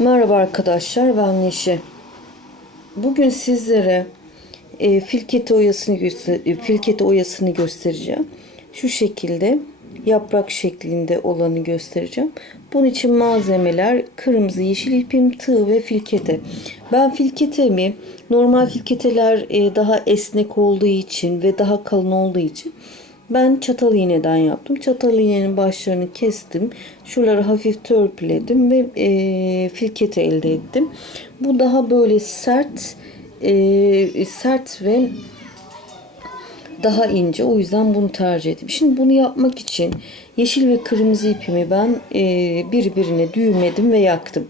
Merhaba arkadaşlar ben Neşe. Bugün sizlere e, filkete oyasını e, filkete oyasını göstereceğim. Şu şekilde yaprak şeklinde olanı göstereceğim. Bunun için malzemeler kırmızı, yeşil ipim, tığ ve filkete. Ben filketemi normal filketeler e, daha esnek olduğu için ve daha kalın olduğu için ben çatal iğneden yaptım. Çatal iğnenin başlarını kestim. Şuraları hafif törpüledim ve e, filkete elde ettim. Bu daha böyle sert e, sert ve daha ince. O yüzden bunu tercih ettim. Şimdi bunu yapmak için yeşil ve kırmızı ipimi ben e, birbirine düğümledim ve yaktım.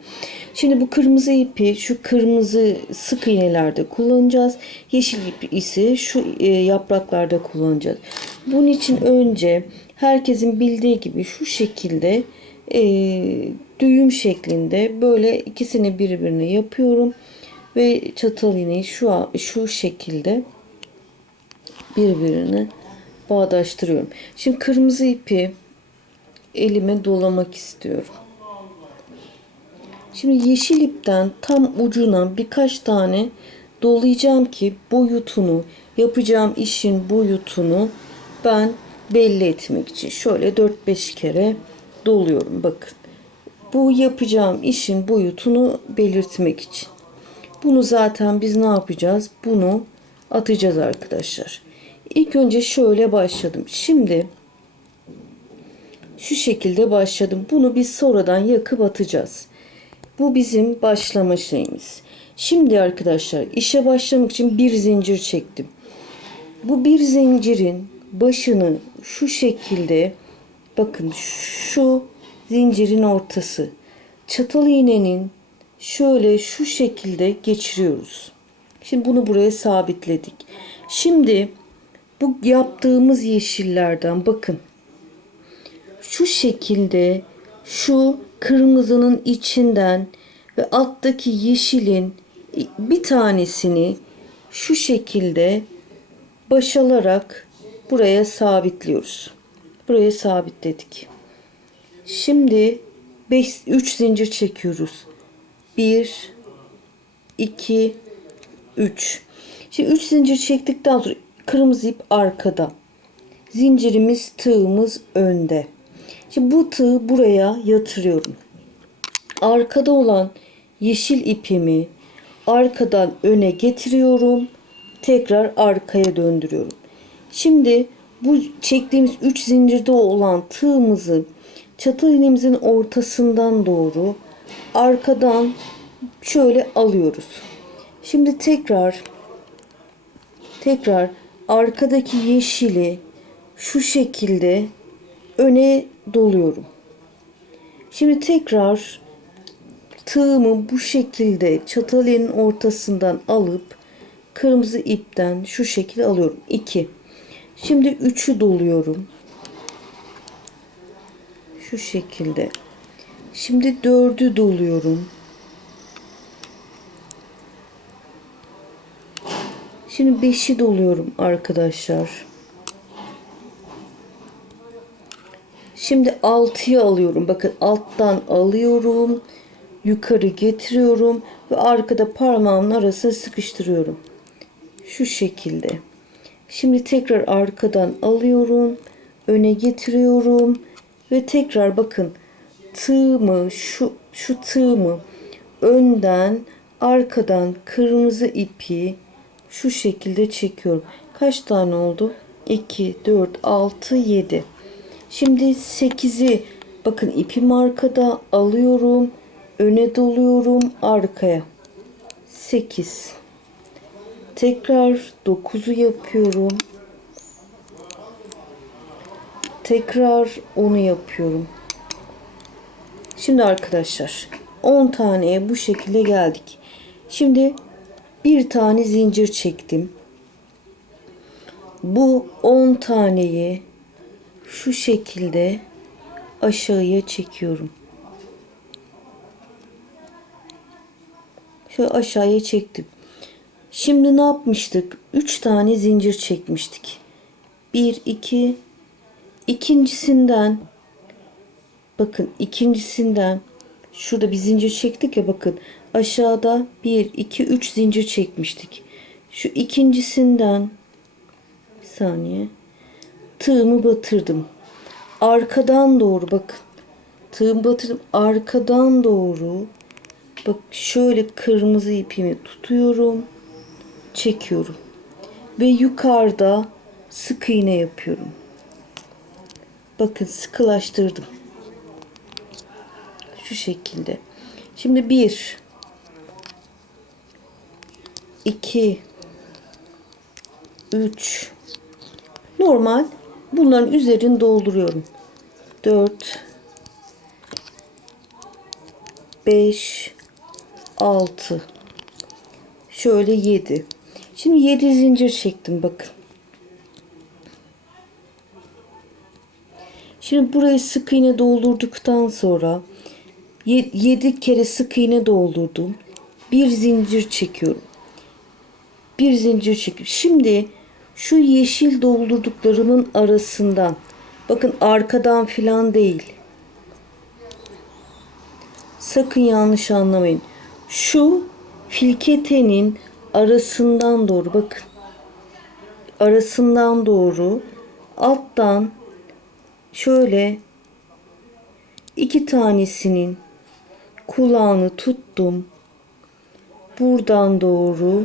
Şimdi bu kırmızı ipi şu kırmızı sık iğnelerde kullanacağız. Yeşil ip ise şu e, yapraklarda kullanacağız. Bunun için önce herkesin bildiği gibi şu şekilde e, düğüm şeklinde böyle ikisini birbirine yapıyorum ve çatal iğneyi şu an, şu şekilde birbirine bağdaştırıyorum. Şimdi kırmızı ipi elime dolamak istiyorum. Şimdi yeşil ipten tam ucuna birkaç tane dolayacağım ki boyutunu, yapacağım işin boyutunu ben belli etmek için. Şöyle 4-5 kere doluyorum bakın. Bu yapacağım işin boyutunu belirtmek için. Bunu zaten biz ne yapacağız? Bunu atacağız arkadaşlar. İlk önce şöyle başladım. Şimdi şu şekilde başladım. Bunu biz sonradan yakıp atacağız. Bu bizim başlama şeyimiz. Şimdi arkadaşlar işe başlamak için bir zincir çektim. Bu bir zincirin başını şu şekilde bakın şu zincirin ortası çatal iğnenin şöyle şu şekilde geçiriyoruz. Şimdi bunu buraya sabitledik. Şimdi bu yaptığımız yeşillerden bakın şu şekilde şu kırmızının içinden ve alttaki yeşilin bir tanesini şu şekilde baş alarak buraya sabitliyoruz. Buraya sabitledik. Şimdi 5 3 zincir çekiyoruz. 1 2 3. Şimdi 3 zincir çektikten sonra kırmızı ip arkada. Zincirimiz, tığımız önde. Şimdi bu tığı buraya yatırıyorum. Arkada olan yeşil ipimi arkadan öne getiriyorum. Tekrar arkaya döndürüyorum. Şimdi bu çektiğimiz 3 zincirde olan tığımızı çatal iğnemizin ortasından doğru arkadan şöyle alıyoruz. Şimdi tekrar tekrar arkadaki yeşili şu şekilde öne doluyorum. Şimdi tekrar tığımı bu şekilde çatalyenin ortasından alıp kırmızı ipten şu şekilde alıyorum. 2. Şimdi 3'ü doluyorum. Şu şekilde. Şimdi 4'ü doluyorum. Şimdi 5'i doluyorum arkadaşlar. Şimdi 6'yı alıyorum. Bakın alttan alıyorum. Yukarı getiriyorum. Ve arkada parmağımın arasına sıkıştırıyorum. Şu şekilde. Şimdi tekrar arkadan alıyorum. Öne getiriyorum. Ve tekrar bakın tığımı şu, şu tığımı önden arkadan kırmızı ipi şu şekilde çekiyorum. Kaç tane oldu? 2, 4, 6, 7. Şimdi 8'i bakın ipim arkada alıyorum. Öne doluyorum arkaya. 8. Tekrar 9'u yapıyorum. Tekrar 10'u yapıyorum. Şimdi arkadaşlar 10 taneye bu şekilde geldik. Şimdi bir tane zincir çektim. Bu 10 taneyi şu şekilde aşağıya çekiyorum. Şöyle aşağıya çektim. Şimdi ne yapmıştık? 3 tane zincir çekmiştik. 1 2 ikincisinden bakın ikincisinden Şurada bir zincir çektik ya bakın. Aşağıda 1, 2, 3 zincir çekmiştik. Şu ikincisinden bir saniye. Tığımı batırdım. Arkadan doğru bakın. Tığımı batırdım. Arkadan doğru. Bak şöyle kırmızı ipimi tutuyorum. Çekiyorum. Ve yukarıda sık iğne yapıyorum. Bakın sıkılaştırdım. Şu şekilde. Şimdi bir, iki, üç. Normal bunların üzerini dolduruyorum. Dört, beş, altı. Şöyle yedi. Şimdi yedi zincir çektim bakın. Şimdi burayı sık iğne doldurduktan sonra 7 kere sık iğne doldurdum. Bir zincir çekiyorum. Bir zincir çekip şimdi şu yeşil doldurduklarımın arasından bakın arkadan filan değil. Sakın yanlış anlamayın. Şu filketenin arasından doğru bakın. Arasından doğru alttan şöyle iki tanesinin kulağını tuttum. Buradan doğru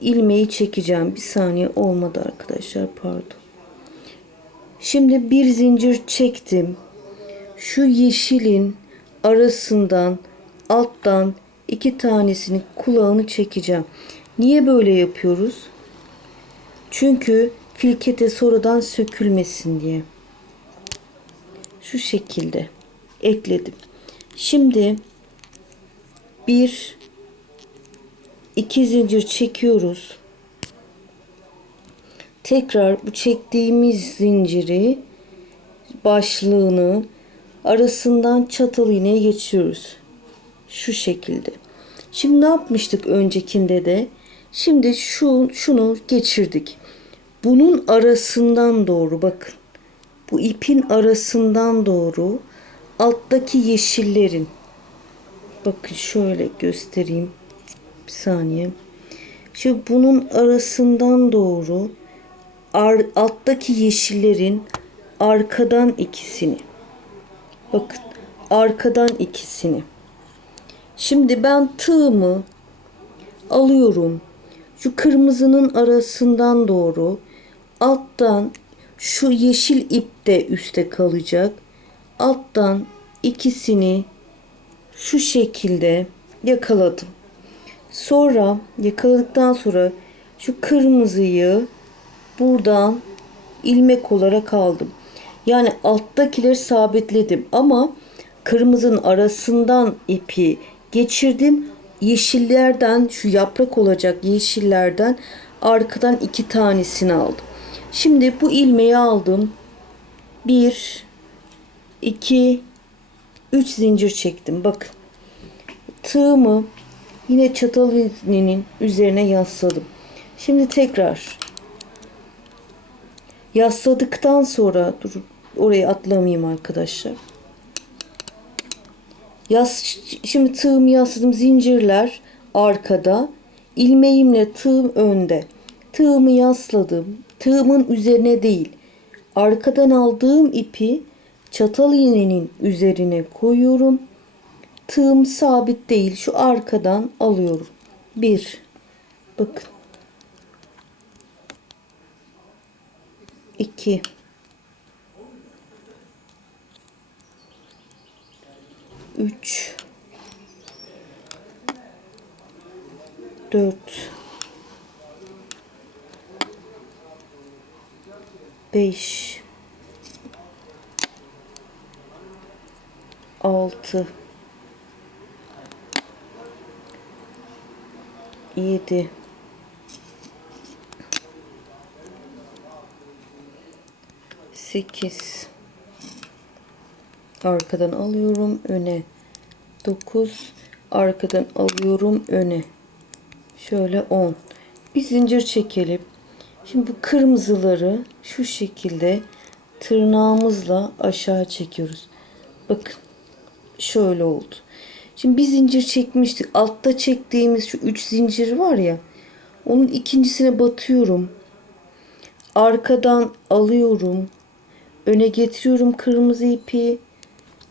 ilmeği çekeceğim. Bir saniye olmadı arkadaşlar pardon. Şimdi bir zincir çektim. Şu yeşilin arasından alttan iki tanesini kulağını çekeceğim. Niye böyle yapıyoruz? Çünkü filkete sonradan sökülmesin diye. Şu şekilde ekledim. Şimdi bir iki zincir çekiyoruz. Tekrar bu çektiğimiz zinciri başlığını arasından çatal iğneye geçiyoruz. Şu şekilde. Şimdi ne yapmıştık öncekinde de? Şimdi şu şunu geçirdik. Bunun arasından doğru bakın. Bu ipin arasından doğru alttaki yeşillerin bakın şöyle göstereyim. Bir saniye. Şimdi bunun arasından doğru ar, alttaki yeşillerin arkadan ikisini bakın arkadan ikisini şimdi ben tığımı alıyorum şu kırmızının arasından doğru alttan şu yeşil ip de üstte kalacak alttan ikisini şu şekilde yakaladım. Sonra yakaladıktan sonra şu kırmızıyı buradan ilmek olarak aldım. Yani alttakileri sabitledim ama kırmızının arasından ipi geçirdim. Yeşillerden şu yaprak olacak yeşillerden arkadan iki tanesini aldım. Şimdi bu ilmeği aldım. Bir, 2 3 zincir çektim. Bakın. Tığımı yine çatal iğnenin üzerine yasladım. Şimdi tekrar yasladıktan sonra dur orayı atlamayayım arkadaşlar. Yas, şimdi tığımı yasladım. Zincirler arkada. ilmeğimle tığım önde. Tığımı yasladım. Tığımın üzerine değil. Arkadan aldığım ipi çatal iğnenin üzerine koyuyorum. Tığım sabit değil. Şu arkadan alıyorum. Bir. Bakın. İki. Üç. Dört. Beş. 6 7 8 arkadan alıyorum öne 9 arkadan alıyorum öne şöyle 10 bir zincir çekelim şimdi bu kırmızıları şu şekilde tırnağımızla aşağı çekiyoruz bakın şöyle oldu. Şimdi bir zincir çekmiştik. Altta çektiğimiz şu üç zincir var ya. Onun ikincisine batıyorum. Arkadan alıyorum. Öne getiriyorum kırmızı ipi.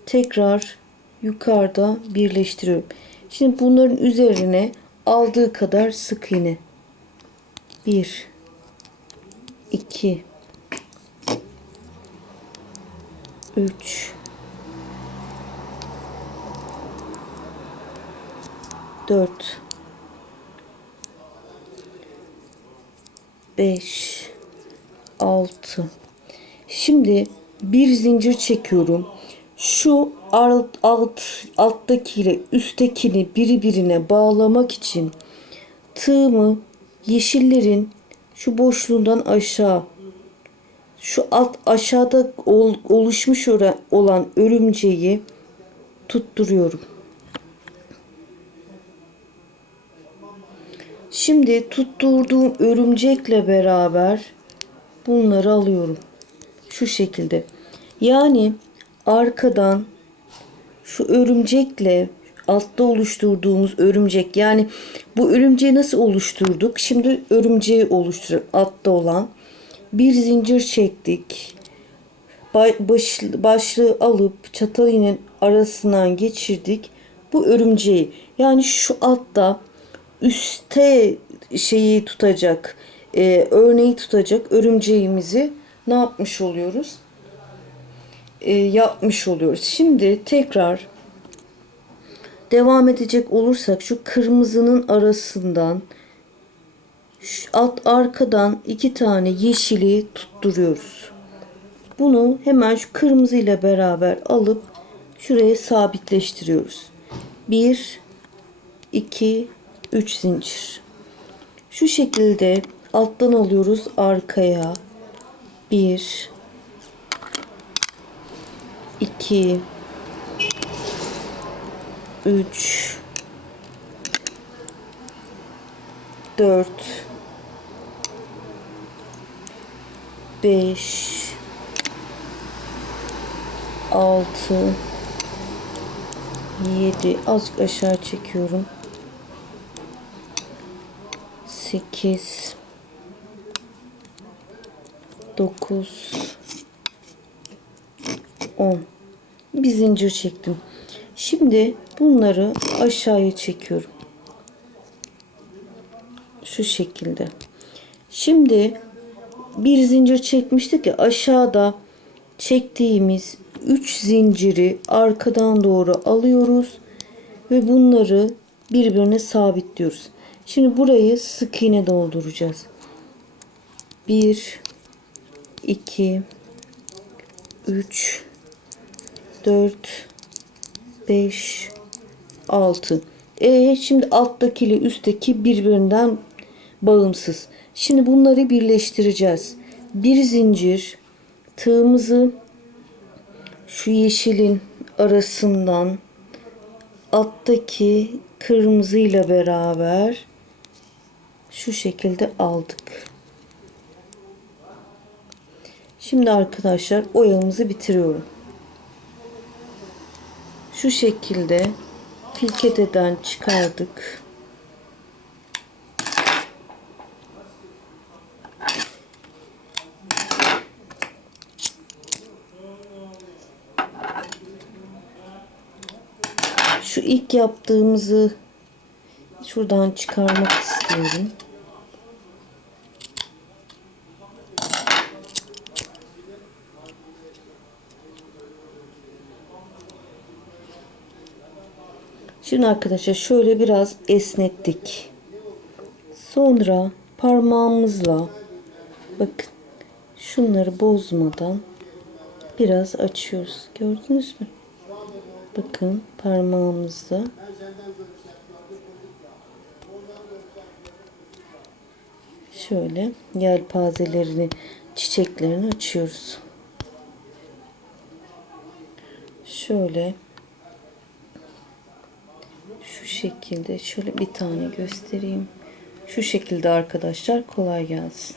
Tekrar yukarıda birleştiriyorum. Şimdi bunların üzerine aldığı kadar sık iğne. 1 2 3 4 5 6 Şimdi bir zincir çekiyorum. Şu alt, alt alttakiyle üsttekini birbirine bağlamak için tığımı yeşillerin şu boşluğundan aşağı şu alt aşağıda ol- oluşmuş olan örümceği tutturuyorum. Şimdi tutturduğum örümcekle beraber bunları alıyorum. Şu şekilde. Yani arkadan şu örümcekle altta oluşturduğumuz örümcek yani bu örümceği nasıl oluşturduk? Şimdi örümceği oluştur altta olan bir zincir çektik. Ba- Baş, başlığı alıp çatal iğnenin arasından geçirdik. Bu örümceği yani şu altta üstte şeyi tutacak e, örneği tutacak örümceğimizi ne yapmış oluyoruz? E, yapmış oluyoruz. Şimdi tekrar devam edecek olursak şu kırmızının arasından şu alt arkadan iki tane yeşili tutturuyoruz. Bunu hemen şu kırmızı ile beraber alıp şuraya sabitleştiriyoruz. 1 2 3 zincir. Şu şekilde alttan alıyoruz arkaya. 1 2 3 4 5 6 7 azıcık aşağı çekiyorum. 8 9 10 bir zincir çektim. Şimdi bunları aşağıya çekiyorum. Şu şekilde. Şimdi bir zincir çekmiştik ya aşağıda çektiğimiz 3 zinciri arkadan doğru alıyoruz ve bunları birbirine sabitliyoruz. Şimdi burayı sık iğne dolduracağız. 1 2 3 4 5 6 e şimdi alttaki ile üstteki birbirinden bağımsız. Şimdi bunları birleştireceğiz. Bir zincir tığımızı şu yeşilin arasından alttaki kırmızıyla beraber şu şekilde aldık. Şimdi arkadaşlar oyamızı bitiriyorum. Şu şekilde filketeden çıkardık. Şu ilk yaptığımızı şuradan çıkarmak istiyorum. Şimdi arkadaşlar şöyle biraz esnettik. Sonra parmağımızla bakın şunları bozmadan biraz açıyoruz. Gördünüz mü? Bakın parmağımızla şöyle yelpazelerini çiçeklerini açıyoruz. Şöyle şu şekilde şöyle bir tane göstereyim. Şu şekilde arkadaşlar kolay gelsin.